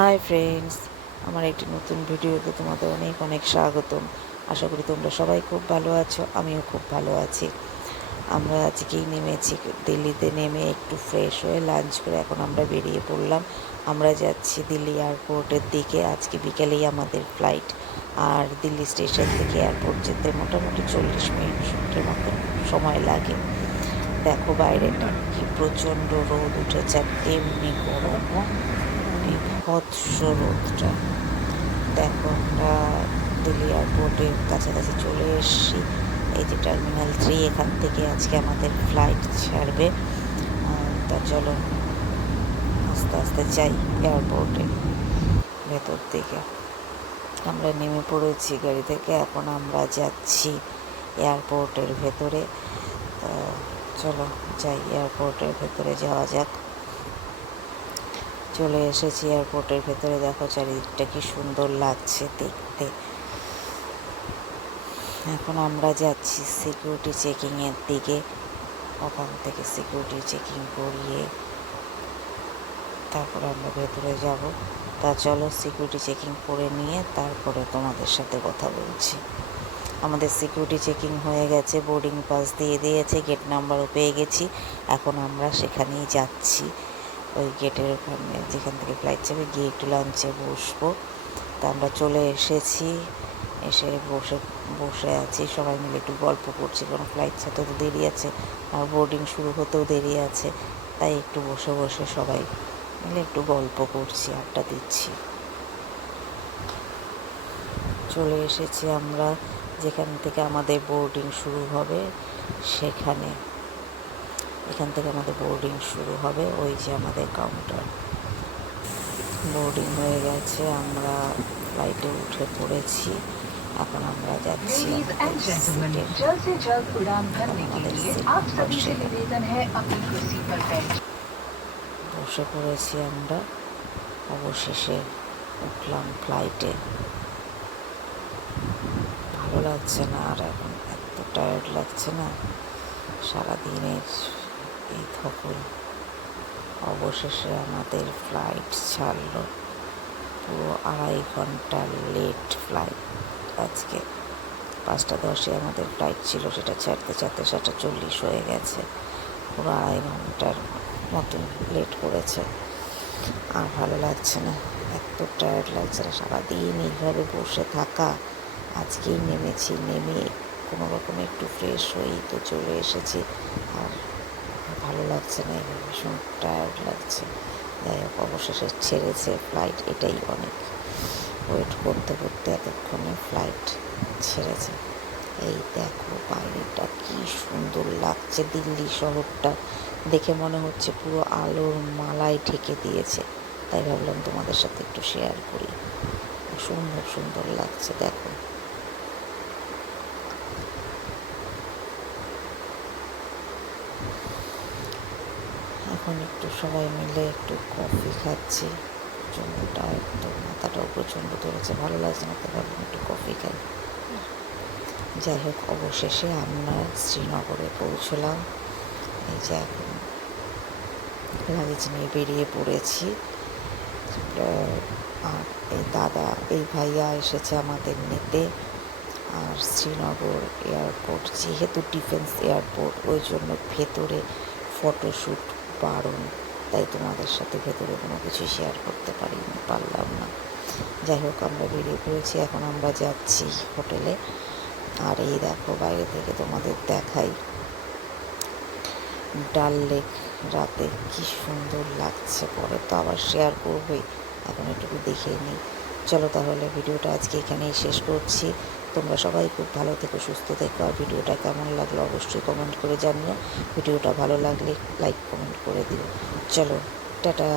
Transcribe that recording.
Hi friends, আমার একটি নতুন ভিডিওতে তোমাদের অনেক অনেক স্বাগতম। আশা করি তোমরা সবাই খুব ভালো আছো, আমিও খুব ভালো আছি। আমরা আজকেই নেমেছি দিল্লিতে, নেমে একটু ফ্রেশ হয়ে লাঞ্চ করে এখন আমরা বেরিয়ে পড়লাম। আমরা যাচ্ছি দিল্লি এয়ারপোর্টের দিকে। আজকে বিকেলেই আমাদের ফ্লাইট, আর দিল্লি স্টেশন থেকে এয়ারপোর্ট যেতে মোটামুটি 40 মিনিটের মতো সময় লাগে। দেখো বাইরেটা কি প্রচণ্ড রোদ উঠেছে, আর তেমনি গরম, বিভৎস রোদটা। দেখো আমরা দিল্লি এয়ারপোর্টের কাছাকাছি চলে এসেছি। এই যে টার্মিনাল 3, এখান থেকে আজকে আমাদের ফ্লাইট ছাড়বে। তা চলো আস্তে আস্তে যাই এয়ারপোর্টের ভেতর দিকে। আমরা নেমে পড়েছি গাড়ি থেকে, এখন আমরা যাচ্ছি এয়ারপোর্টের ভেতরে। চলো যাই, এয়ারপোর্টের ভেতরে যাওয়া যাক। চলে এসেছি এয়ারপোর্টের ভেতরে। দেখো চারিদিকটা কি সুন্দর লাগছে দেখতে। এখন আমরা যাচ্ছি সিকিউরিটি চেকিংয়ের দিকে। ওখান থেকে সিকিউরিটি চেকিং করিয়ে তারপরে আমরা ভেতরে যাব। তা চলো সিকিউরিটি চেকিং করে নিয়ে তারপরে তোমাদের সাথে কথা বলছি। আমাদের সিকিউরিটি চেকিং হয়ে গেছে, বোর্ডিং পাস দিয়ে দিয়েছে, গেট নাম্বারও পেয়ে গেছি। এখন আমরা সেখানেই যাচ্ছি, ওই গেটের ওখানে যেখান থেকে ফ্লাইট যাবে গিয়ে একটু লাঞ্চে বসবো। তা আমরা চলে এসেছি, এসে বসে আছি, সবাই মিলে একটু গল্প করছি, কারণ ফ্লাইট ছাড়তে তো দেরি আছে আর বোর্ডিং শুরু হতেও দেরি আছে। তাই একটু বসে বসে সবাই মিলে একটু গল্প করছি, আড্ডা দিচ্ছি। চলে এসেছি আমরা যেখান থেকে আমাদের বোর্ডিং শুরু হবে সেখানে। এখান থেকে আমাদের বোর্ডিং শুরু হবে, ওই যে আমাদের কাউন্টার। বোর্ডিং হয়ে গেছে, আমরা ফ্লাইটে উঠে পড়েছি। এখন আমরা যাচ্ছি বসে পড়েছি আমরা। অবশেষে উঠলাম ফ্লাইটে। ভালো লাগছে না আর, এখন এত টায়ার্ড লাগছে না সারাদিনের এই ধকল। অবশেষে আমাদের ফ্লাইট ছাড়লো, পুরো 2.5 ঘন্টা লেট ফ্লাইট। আজকে 5টা 10-এ আমাদের ফ্লাইট ছিল, সেটা ছাড়তে ছাড়তে 7টা 40 হয়ে গেছে। পুরো 2.5 ঘন্টার মতন লেট করেছে। আর ভালো লাগছে না, এত টায়ার্ড লাগছে না সারাদিন এইভাবে বসে থাকা। আজকেই নেমেছি, নেমে কোনো রকমে একটু ফ্রেশ হয়েই তো চলে এসেছি। আর ভালো লাগছে না, এবার ভীষণ টায়ার্ড লাগছে। যাই হোক, অবশেষে ছেড়েছে ফ্লাইট, এটাই অনেক। ওয়েট করতে করতে এতক্ষণে ফ্লাইট ছেড়েছে। এই দেখো বাইরেটা কি সুন্দর লাগছে, দিল্লি শহরটা দেখে মনে হচ্ছে পুরো আলোর মালায় ঢেকে দিয়েছে। তাই ভাবলাম তোমাদের সাথে একটু শেয়ার করি। সুন্দর সুন্দর লাগছে দেখো। এখন একটু সবাই মিলে একটু কফি খাচ্ছি। প্রচণ্ডটা একদম মাথাটাও প্রচণ্ড ধরেছে, ভালো লাগছে না, তাই ভাবলাম একটু কফি খাই। যাই হোক, অবশেষে আমরা শ্রীনগরে পৌঁছলাম। এই যে এখন লাগেজ নিয়ে বেরিয়ে পড়েছি। আর এই ভাইয়া এসেছে আমাদের নিতে। আর শ্রীনগর এয়ারপোর্ট যেহেতু ডিফেন্স এয়ারপোর্ট, ওই জন্য ভেতরে ফটোশ্যুট বারণ। তাই তোমাদের সাথে ভেতরে কোনো কিছু শেয়ার করতে পারলাম না। যাই হোক, আমরা বেরিয়ে পড়েছি, এখন আমরা যাচ্ছি হোটেলে। আর এই দেখো বাইরে থেকে তোমাদের দেখাই ডাল লেক রাতে কি সুন্দর লাগছে। পরে তো আবার শেয়ার করবোই, এখন একটু দেখে নিই। চলো তাহলে ভিডিওটা আজকে এখানেই শেষ করছি। তোমরা সবাই খুব ভালো থেকো, সুস্থ থেকো। আর ভিডিওটা কেমন লাগলো অবশ্যই কমেন্ট করে জানিও। ভিডিওটা ভালো লাগলে লাইক কমেন্ট করে দিও। চলো টাটা।